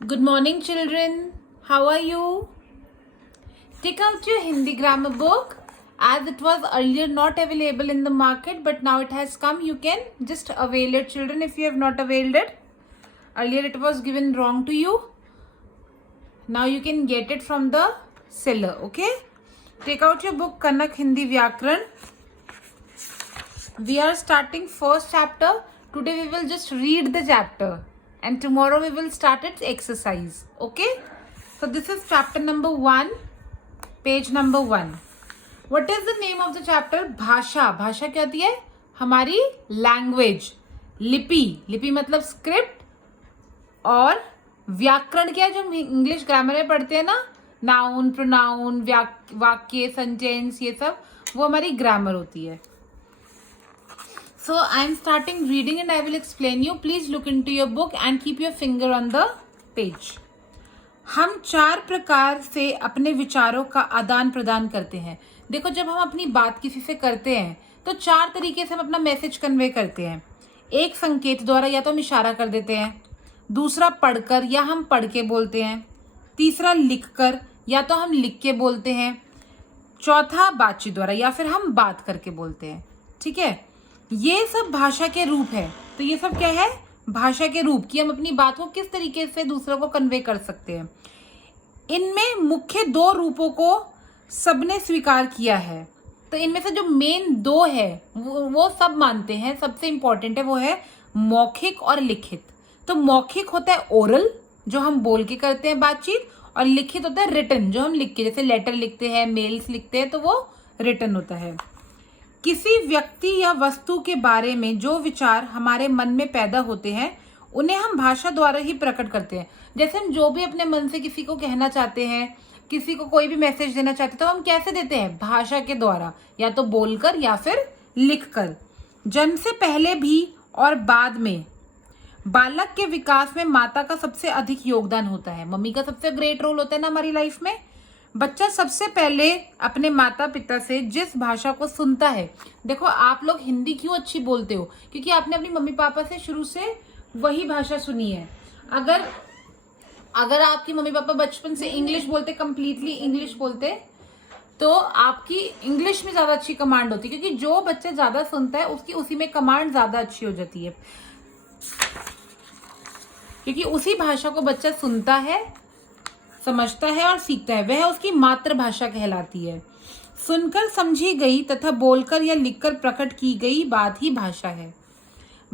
Good morning, children. How are you? Take out your Hindi grammar book. As it was earlier not available in the market, but now it has come. You can just avail it, children, if you have not availed it. Earlier it was given wrong to you. Now you can get it from the seller, okay? Take out your book, Kanak Hindi Vyakran. We are starting first chapter. Today we will just read the chapter. And tomorrow we will start its exercise. Okay? So this is chapter number 1, page number 1. What is the name of the chapter? भाषा. भाषा क्या होती है? हमारी language. लिपि. लिपि मतलब script. और व्याकरण क्या है जो हम इंग्लिश ग्रामर में पढ़ते हैं ना, नाउन, प्रोनाउन, वाक्य, सेंटेंस, ये सब वो हमारी ग्रामर होती है. So I am starting reading and I will explain you. Please look into your book and keep your finger on the page. हम 4 प्रकार से अपने विचारों का आदान प्रदान करते हैं. देखो, जब हम अपनी बात किसी से करते हैं तो 4 तरीके से हम अपना मैसेज कन्वे करते हैं. एक, संकेत द्वारा, या तो हम इशारा कर देते हैं. दूसरा, पढ़कर या हम पढ़ के बोलते हैं. तीसरा, लिखकर या तो हम लिख के बोलते हैं. चौथा, बातचीत द्वारा या फिर हम बात करके बोलते हैं. ठीक है, ये सब भाषा के रूप है. तो ये सब क्या है? भाषा के रूप, कि हम अपनी बात को किस तरीके से दूसरों को कन्वे कर सकते हैं. इनमें मुख्य 2 रूपों को सबने स्वीकार किया है. तो इनमें से जो मेन 2 है वो सब मानते हैं. सबसे इंपॉर्टेंट है वो है मौखिक और लिखित. तो मौखिक होता है ओरल, जो हम बोल के करते हैं बातचीत, और लिखित होता है रिटन, जो हम लिख के, जैसे लेटर लिखते हैं, मेल्स लिखते हैं, तो वो रिटन होता है. किसी व्यक्ति या वस्तु के बारे में जो विचार हमारे मन में पैदा होते हैं उन्हें हम भाषा द्वारा ही प्रकट करते हैं. जैसे हम जो भी अपने मन से किसी को कहना चाहते हैं, किसी को कोई भी मैसेज देना चाहते हैं, तो हम कैसे देते हैं? भाषा के द्वारा, या तो बोलकर या फिर लिखकर. जन्म से पहले भी और बाद में बालक के विकास में माता का सबसे अधिक योगदान होता है. मम्मी का सबसे ग्रेट रोल होता है ना हमारी लाइफ में. बच्चा सबसे पहले अपने माता पिता से जिस भाषा को सुनता है, देखो आप लोग हिंदी क्यों अच्छी बोलते हो? क्योंकि आपने अपनी मम्मी पापा से शुरू से वही भाषा सुनी है. अगर आपकी मम्मी पापा बचपन से इंग्लिश बोलते, कंप्लीटली इंग्लिश बोलते, तो आपकी इंग्लिश में ज्यादा अच्छी कमांड होती है. क्योंकि जो बच्चा ज्यादा सुनता है उसकी उसी में कमांड ज्यादा अच्छी हो जाती है, क्योंकि उसी भाषा को बच्चा सुनता है, समझता है और सीखता है. वह उसकी मातृभाषा कहलाती है. सुनकर समझी गई तथा बोलकर या लिखकर प्रकट की गई बात ही भाषा है.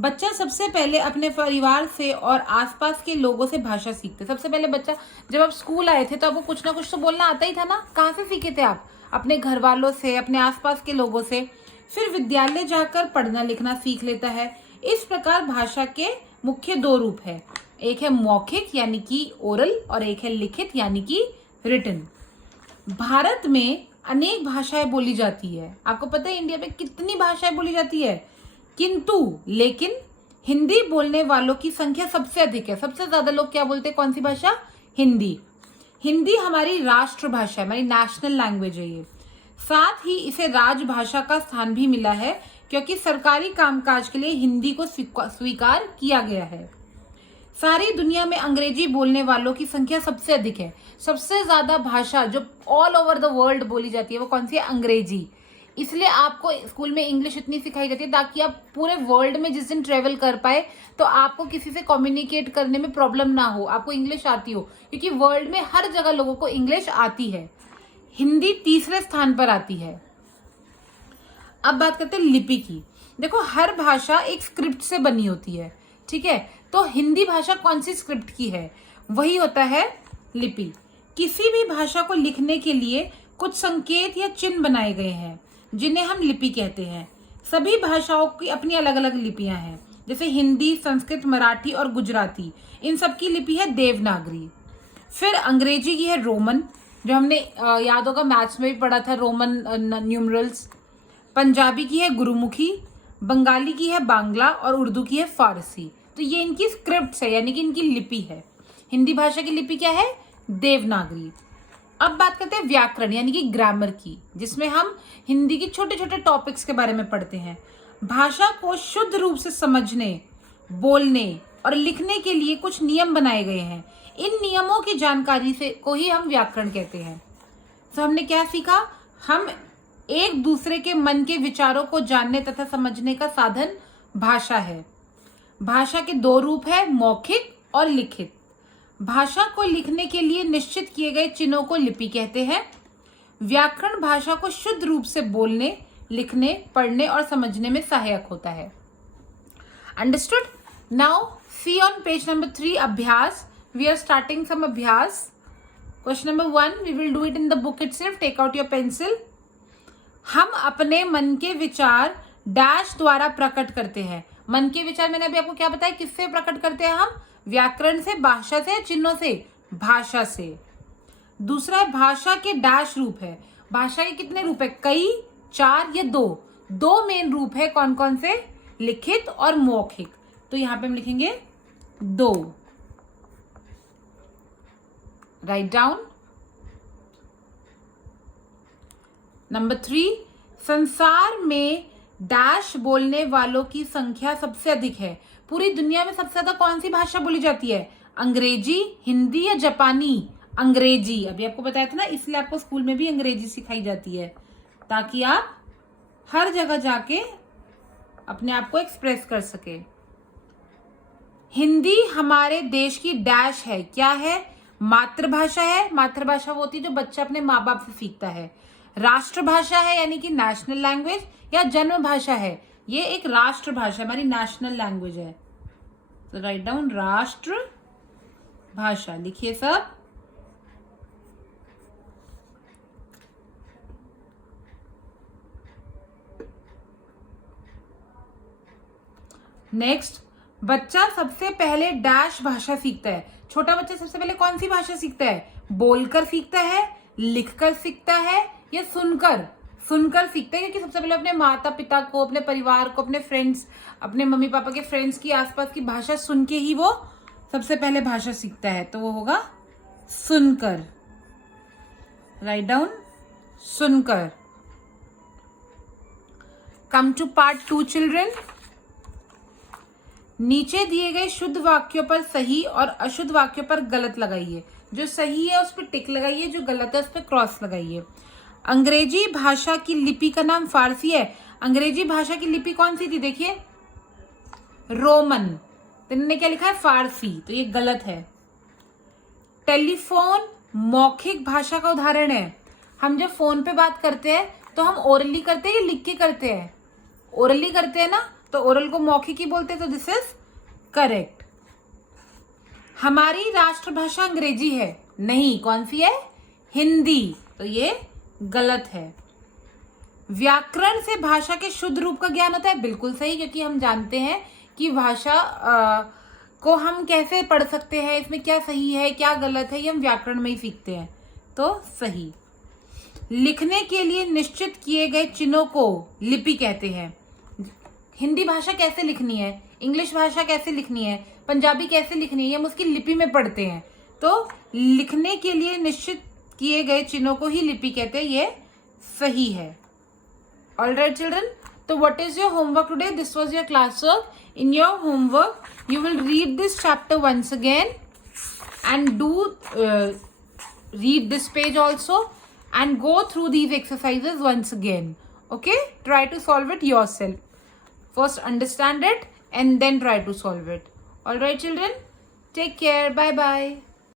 बच्चा सबसे पहले अपने परिवार से और आसपास के लोगों से भाषा सीखते. सबसे पहले बच्चा, जब आप स्कूल आए थे तो आपको कुछ ना कुछ तो बोलना आता ही था ना. कहाँ से सीखे थे आप? अपने घर वालों से, अपने आसपास के लोगों से. फिर विद्यालय जाकर पढ़ना लिखना सीख लेता है. इस प्रकार भाषा के मुख्य 2 रूप है. एक है मौखिक यानी कि ओरल, और एक है लिखित यानी कि रिटन. भारत में अनेक भाषाएं बोली जाती है. आपको पता है इंडिया में कितनी भाषाएं बोली जाती है, किंतु लेकिन हिंदी बोलने वालों की संख्या सबसे अधिक है. सबसे ज्यादा लोग क्या बोलते हैं? कौन सी भाषा? हिंदी. हिंदी हमारी राष्ट्रभाषा है, हमारी नेशनल लैंग्वेज है ये. साथ ही इसे राजभाषा का स्थान भी मिला है, क्योंकि सरकारी कामकाज के लिए हिंदी को स्वीकार किया गया है. सारी दुनिया में अंग्रेजी बोलने वालों की संख्या सबसे अधिक है. सबसे ज्यादा भाषा जो ऑल ओवर द वर्ल्ड बोली जाती है वो कौन सी है? अंग्रेजी. इसलिए आपको स्कूल में इंग्लिश इतनी सिखाई जाती है ताकि आप पूरे वर्ल्ड में जिस दिन ट्रेवल कर पाए तो आपको किसी से कम्युनिकेट करने में प्रॉब्लम ना हो, आपको इंग्लिश आती हो. क्योंकि वर्ल्ड में हर जगह लोगों को इंग्लिश आती है. हिंदी तीसरे स्थान पर आती है. अब बात करते हैं लिपि की. देखो, हर भाषा एक स्क्रिप्ट से बनी होती है. ठीक है, तो हिंदी भाषा कौन सी स्क्रिप्ट की है? वही होता है लिपि. किसी भी भाषा को लिखने के लिए कुछ संकेत या चिन्ह बनाए गए हैं जिन्हें हम लिपि कहते हैं. सभी भाषाओं की अपनी अलग अलग लिपियां हैं. जैसे हिंदी, संस्कृत, मराठी और गुजराती, इन सब की लिपि है देवनागरी. फिर अंग्रेजी की है रोमन, जो हमने याद होगा मैथ्स में भी पढ़ा था, रोमन न्यूमरल्स. पंजाबी की है गुरुमुखी, बंगाली की है बांग्ला, और उर्दू की है फारसी. तो ये इनकी स्क्रिप्ट्स है, यानी कि इनकी लिपि है. हिंदी भाषा की लिपि क्या है? देवनागरी. अब बात करते हैं व्याकरण यानी कि ग्रामर की, जिसमें हम हिंदी की छोटे छोटे टॉपिक्स के बारे में पढ़ते हैं. भाषा को शुद्ध रूप से समझने, बोलने और लिखने के लिए कुछ नियम बनाए गए हैं. इन नियमों की जानकारी से को ही हम व्याकरण कहते हैं। तो हमने क्या सीखा? हम एक दूसरे के मन के विचारों को जानने तथा समझने का साधन भाषा है। भाषा के दो रूप है, मौखिक और लिखित। भाषा को लिखने के लिए निश्चित किए गए चिन्हों को लिपि कहते हैं। व्याकरण भाषा को शुद्ध रूप से बोलने, लिखने, पढ़ने और समझने में सहायक होता है। Understood? Now see on page number 3 अभ्यास. We are starting some अभ्यास. Question number 1, we will do it in the book itself. Take out your pencil. हम अपने मन के विचार डैश द्वारा प्रकट करते हैं। मन के विचार मैंने अभी आपको क्या बताया, किससे प्रकट करते हैं हम? व्याकरण से, भाषा से, चिन्हों से? भाषा से। दूसरा है भाषा के डैश रूप है। भाषा के कितने रूप है? कई, 4 या 2? 2 मेन रूप है। कौन कौन से? लिखित और मौखिक। तो यहां पे हम लिखेंगे 2. Write down. नंबर 3, संसार में डैश बोलने वालों की संख्या सबसे अधिक है। पूरी दुनिया में सबसे ज्यादा कौन सी भाषा बोली जाती है? अंग्रेजी, हिंदी या जापानी? अंग्रेजी। अभी आपको बताया था ना, इसलिए आपको स्कूल में भी अंग्रेजी सिखाई जाती है, ताकि आप हर जगह जाके अपने आप को एक्सप्रेस कर सके। हिंदी हमारे देश की डैश है। क्या है? मातृभाषा है। मातृभाषा वो होती है जो बच्चा अपने माँ बाप से सीखता है। राष्ट्रभाषा है, यानी कि नेशनल लैंग्वेज, या जन्म भाषा है। ये एक राष्ट्र भाषा, हमारी नेशनल लैंग्वेज है। तो राइट डाउन राष्ट्र भाषा। लिखिए सब। नेक्स्ट, बच्चा सबसे पहले डैश भाषा सीखता है। छोटा बच्चा सबसे पहले कौन सी भाषा सीखता है? बोलकर सीखता है, लिखकर सीखता है, या सुनकर? सुनकर सीखता है, क्योंकि सबसे पहले अपने माता पिता को, अपने परिवार को, अपने फ्रेंड्स, अपने मम्मी पापा के फ्रेंड्स की आसपास की भाषा सुन के ही वो सबसे पहले भाषा सीखता है। तो वो होगा सुनकर। राइट डाउन सुनकर. Come to part 2 children. नीचे दिए गए शुद्ध वाक्यों पर सही और अशुद्ध वाक्यों पर गलत लगाइए. जो सही है उस पर टिक लगाइए, जो गलत है उस पर क्रॉस लगाइए. अंग्रेजी भाषा की लिपि का नाम फारसी है. अंग्रेजी भाषा की लिपि कौन सी थी? देखिए रोमन. तो इन्होंने क्या लिखा है? फारसी. तो ये गलत है. टेलीफोन मौखिक भाषा का उदाहरण है. हम जब फोन पे बात करते हैं तो हम ओरली करते हैं या लिख के करते हैं? ओरली करते हैं ना, तो ओरल को मौखिक ही बोलते हैं. तो दिस इज करेक्ट. हमारी राष्ट्रभाषा अंग्रेजी है? नहीं. कौन सी है? हिंदी. तो ये गलत है. व्याकरण से भाषा के शुद्ध रूप का ज्ञान होता है? बिल्कुल सही, क्योंकि हम जानते हैं कि भाषा को हम कैसे पढ़ सकते हैं, इसमें क्या सही है क्या गलत है, ये हम व्याकरण में ही सीखते हैं. तो सही. लिखने के लिए निश्चित किए गए चिन्हों को लिपि कहते हैं. हिंदी भाषा कैसे लिखनी है, इंग्लिश भाषा कैसे लिखनी है, पंजाबी कैसे लिखनी है, ये हम उसकी लिपि में पढ़ते हैं. तो लिखने के लिए निश्चित किए गए चिन्हों को ही लिपि कहते हैं. ये सही है. All right children. So what is your homework today? This was your classwork. In your homework, you will read this chapter once again and do read this page also and go through these exercises once again. Okay? Try to solve it yourself. First understand it and then try to solve it. All right, children? Take care. Bye-bye.